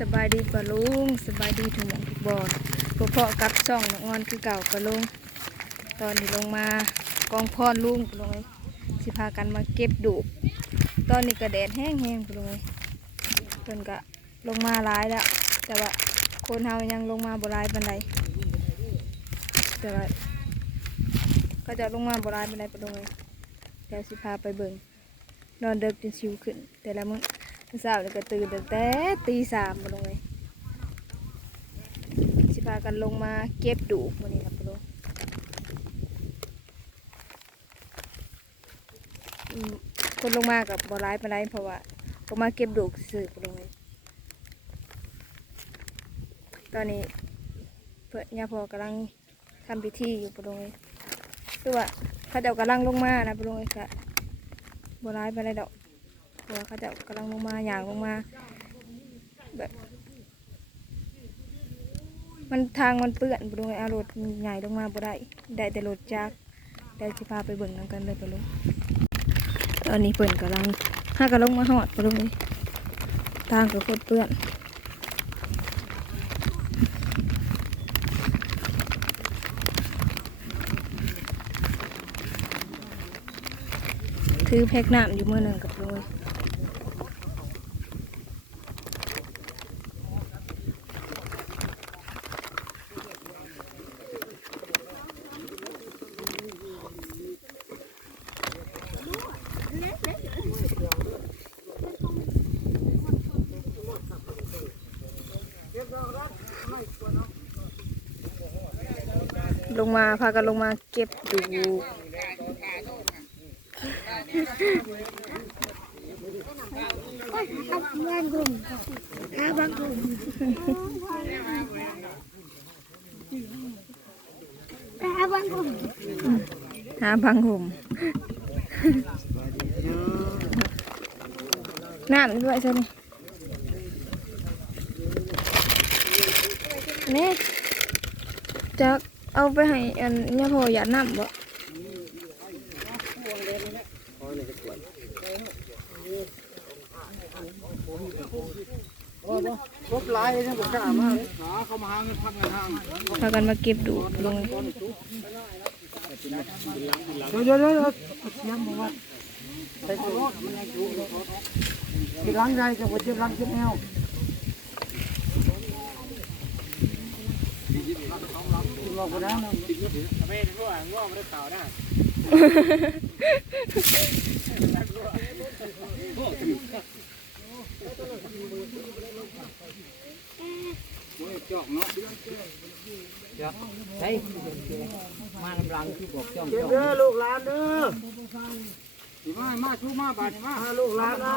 สบายดีปะลุงสบายดีทุกหมองทุกบอนพวกเพาะกับช่องนกงอนคือเก่าปะลุงตอนนี้ลงมากองพรลุงปะลุงเอ้ยสิพากันมาเก็บดูตอนนี้ก็แดดแห้งๆปะลุงเอ้ยเพิ่นก็ลงมาหลายแล้วแต่ว่าคนเฮายังลงมาบ่หลายปานใดแต่ว่าก็จะลงมาบ่หลายปานใดปะลุงเอ้ยเดี๋ยวสิพาไปเบิ่งนอนเดิกจนชิวขึ้น แต่ละมื้อ เช้านี่ก็ตื่นตั้งแต่ตีสามมาลงเลยสิพากันลงมาเก็บดูกวันนี้นะปะลุงคนลงมากับบ่ร้ายปานไรเพราะว่าลงมาเก็บดูกสื่อปะลุงเลยตอนนี้เพื่อนยาพอกำลังทำพิธีอยู่ปะลุงเลยคือว่าเขาเจ้ากำลังลงมานะปะลุงเลยค่ะบ่ร้ายปานไรดอก เพราะว่าเขาจะกำลังลงมาอย่างลงมาแบบมันทางมันเปื้อนบรุงไอารถใหญ่ลงมาบ่ได้ได้แต่รถจักได้สิพาไปเบิ่งน้ำกันเลยปะลุงตอนนี้เปิ่นกำลังห้ากำลังมาหอดปะลุงเลยทางก็โคตรเปื้อนถือแพ็กน้ำอยู่มือหนึ่งกับลุ งเลยลงมาพากันลงมาเก็บดูบางกลุ่มหาบางกลุ่มหาบางกลุ่มหาบางห่มน้ำด้วยใช่ไหมนี่จะ เอาไปให้อันเนี่ยพออย่าน้ำบ่ครบลายนี่ยผมกล้ามาเลยหาเขามาหาเงินพักเงินทางพากันมาเก็บดูลงเดี๋ยวเดี๋ยวเดี๋ยวเสียงบอกว่าใส่ตัวมันยังอยู่ที่ล้างใจจะปวดเจ็บล้างเจ็บแนว บอกคนนั้นนะใช่มาลำลังที่บอกจ้องจ้องเด้อลูกหลานเด้อมามาชูมาบาดมาหาลูกหลานนะ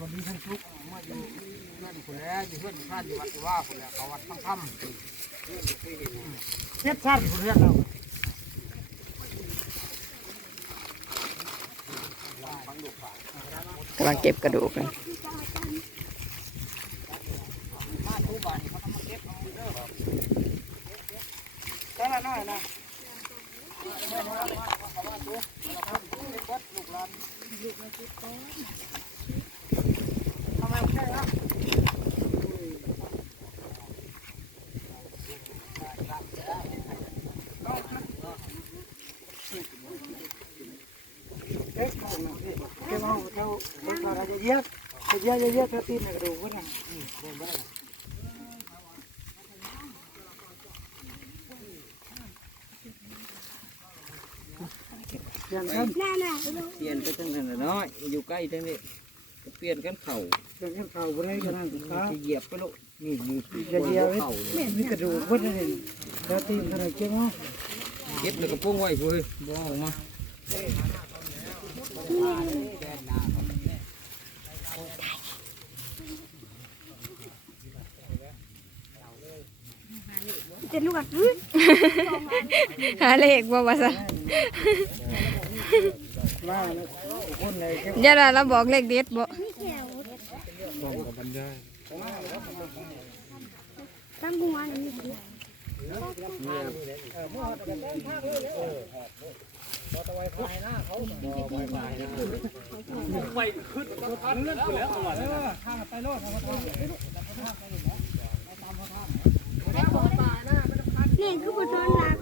วันนี้ท่านชุกมาอยู่นั่น คนแล้วอยู่เพื่อนข้าอยู่วัดว่าคนแล้วเขาวัดพังคำเจ็ดสั้นคนเรียกเรากำลังเก็บกระดูกกันใช่ละน้อยนะทำไมใช่ครับเอ๊ะเอาหน่อยสิเก็บเอาเจ้าเก็บเอาอะไรเยอะๆ เยอะๆเยอะๆเท่าตีนในกระดูกวะน่ะเปลี่ยนกันน่าน่ะเปลี่ยนไปตั้งแต่น้อยอยู่ใกล้ตั้งนี้ก็เปลี่ยนกันเข่าเปลี่ยนกันเข่าบ่ได้กันนั่นครับที่เหยียบไปโลกนี่มีอย่าเดียวเข่านี่มีกระดูกวัดนั่นเองแล้วตีนขนาดเจ้าเก็บแล้วก็ป้งไว้เพื่อบ่ออกมา จะลูกอะอื้อหาเลขบ่ว่าซะมาคนไหนเก็บเดี๋ยวเราเราบอกเลขเด็ดบ่ตามหัวนี่มนี่คือบุตร นรัก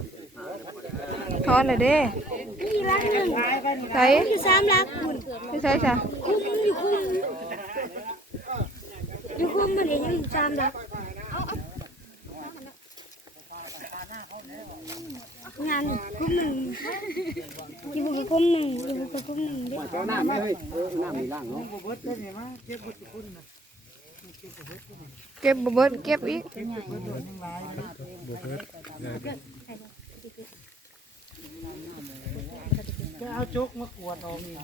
ทอนเลยเด้นี่รักหนึ่งใส่อยู่สามรักคุณไม่ใช่จ้ะคุ้มอยู่คุ้มอยู่คุ้มมันเองอยู่สามรักงานคุ้มหนึ่งอยู่บุกคุ้มหนึ่งอยู่บุกคุ้มหนึ่งเด้เอาน้ำไหมเฮ้ยเออน้ำมีล่างเนาะ เก็บบ่เบิดเก็บอีกจะเอาจกมากวดออกอีก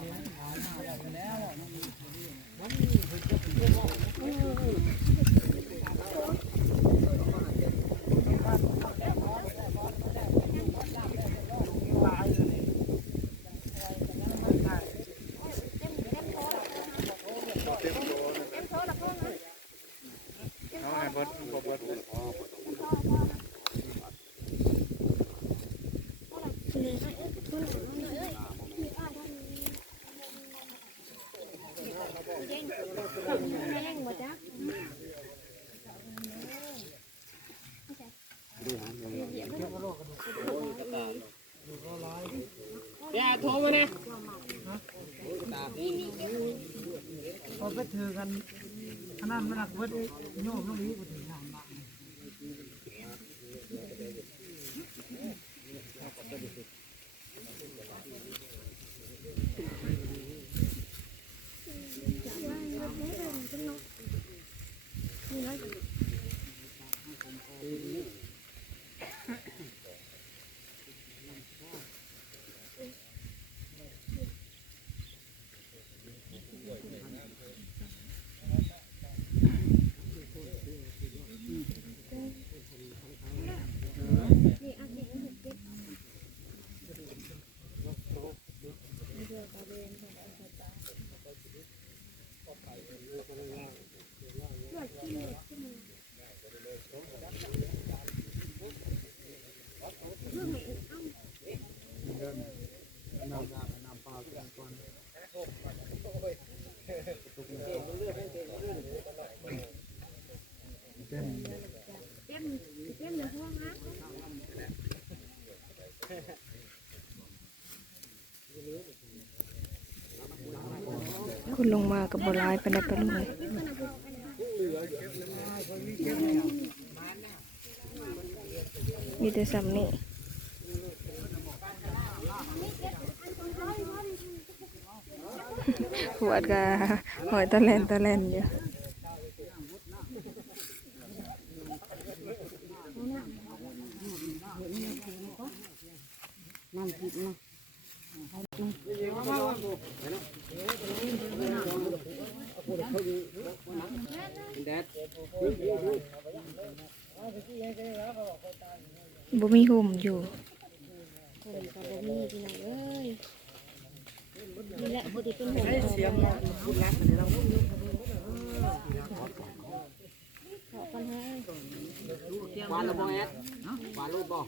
พอไปถือกัน ขนาดมันหนักเบิดโยมต้องรีบำบ้าง คุณลงมากับบ่หลายปานใดปานเลยมีแต่สำนี่หัวดกะหอยตะแลนตะแลนอยู่ บ่มีหุ่มอยู่หวานละบ่แอดหวานลูกบ่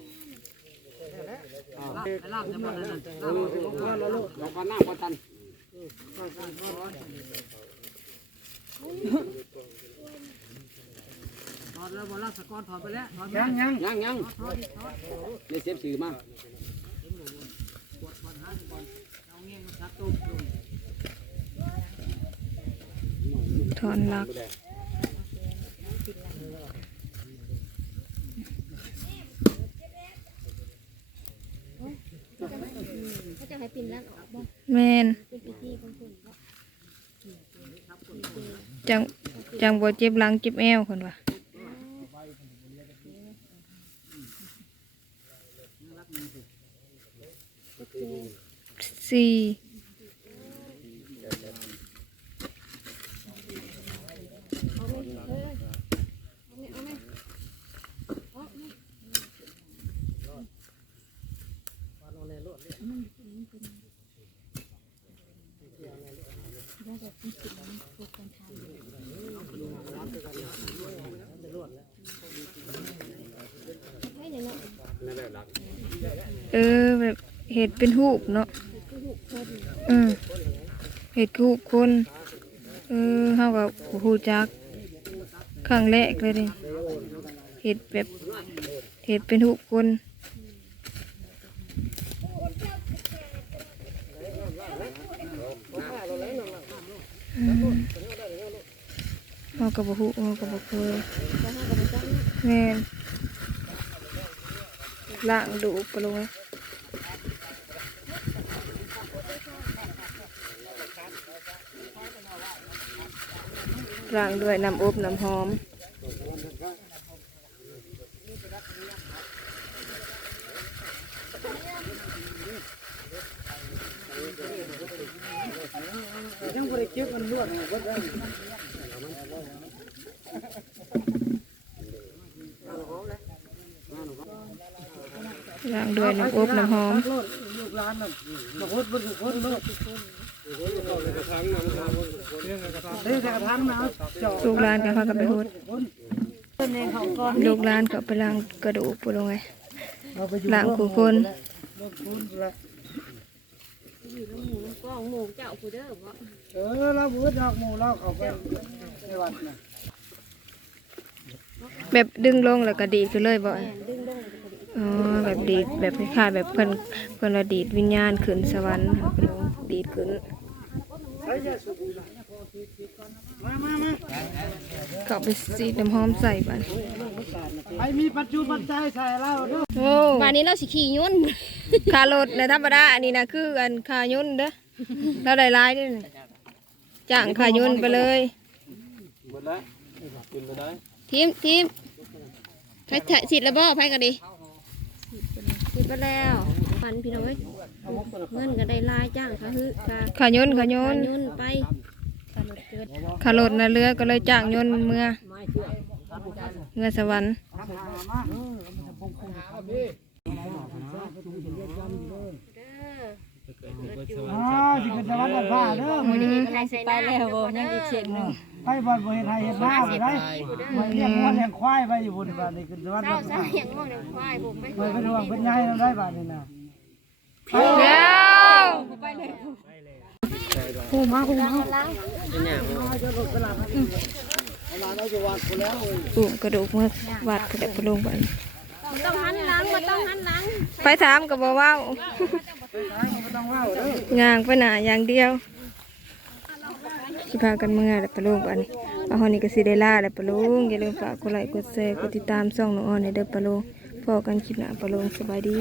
ล่างจะบ่นั่นเออลูกเราก็น้ำบ่ทัน ถอดแล้วบ่ล่างสะก้อนถอดไปแล้วยังยังยังยังนี่เสียบสื่อมาถอนลักเขาจะให้ปิ่นล้างออกบ่แม่นเป็นพิธีของคนบ่จังจังบ่เจ็บหลังเจ็บแอวคนว่า สี่เออแบบเห็ดเป็นหูบเนาะ อืมเห็ดกูคนเออเฮากับหูจักครั้งแรกเลยดิเห็ดแบบเห็ดเป็นหูคนเฮากับหูเฮากับบ่เคยแม่นล้างดูปะลงไว้ ล้างด้วยน้ำอบน้ำหอมยังบ่ได้เก็บมันลวดเบิดได้ล้างด้วยน้ำอบน้ำหอม ลูกหลานนั่นมาโคตรบ่โคตรโลดเด้กระทั่งนเจาะลูกหลานกันพากันไปโหดลูกหลานก็ไปล้างกระดูกปะลงไว้เอาไปอยู่ล้างคู่คนลงทุนละกล้องหมูเจ้าผู้เด้อบ่เอเราบ่ดอกหมู่เราเขาไปในวัดนะแบบดึงลงแล้วก็ดีดขึ้นเลยบ่ดึงลงอ๋อแบบดีดแบบคล้ายๆแบบเพิ่นเพิ่นว่าดีดวิญญาณขึ้นสวรรค์ดีดขึ้น ก็เอาไปสีดน้ำหอมใส่บัดไอ้มีปัจจุบันใจใส่เราเด้อโอ้บ้านนี้เราสิขี่ยุ่นค่ารถในะธรรมดาอันนี้นะคืออันค่ายุ่นต์เด้อเราได้หลายเด้อนี่จ้างค่ายุ่นต์ไปเลยทีมทีมไปถ่ายสิทธิ์แล้วบ่ไปกันดิสิทธิ์ไปแล้วฟันพี่น้อย เงินก็ได้หลายจ้างเขาฮือค่าค่ายุ่นต์ค่ายุ่ค่านต์ยุ่นไปค่ารถเกิดค่ารถนะเรือก็เลยจ้างยุ่นต์เมื่อเมื่อสวรรค์อ๋อสิเป็นสวัสดิ์ฟ้าเด้อมื้อนี้ใครใส่ไปแล้วบ่ยังอีกเช็ดนึงไปบ่บ่เห็นให้เห็นหน้าบ่ได้บ่เลี้ยงวัวเลี้ยงควายไว้อยู่บนบ้านนี่คือสวัสดิ์เจ้าฟ้าซะเหียงง่วงเลยควายผมไปเพิ่นเป็นห่วงเพิ่นใหญ่นำได้บ้านนี่น่ะเดี๋ยว ผู้มาผู้มาล้างอุ้มกระดูกมือวัดกระดูกปลงไปต้องหันหลังบ่ต้องหันหลังไปถามกับบ่เว้างว้าวเด้อย่างไปหนาอย่างเดียวสิพากันเมื่อแล้วปลุงบัดนี้เอาฮอนี่ก็สิได้ล่าแล้วปลุงอย่าลืมฝากกดไลค์กดแชร์กดติดตามช่องน้องออนในเด้อปลุงพอกันคลิปหน้าปลุงสบายดี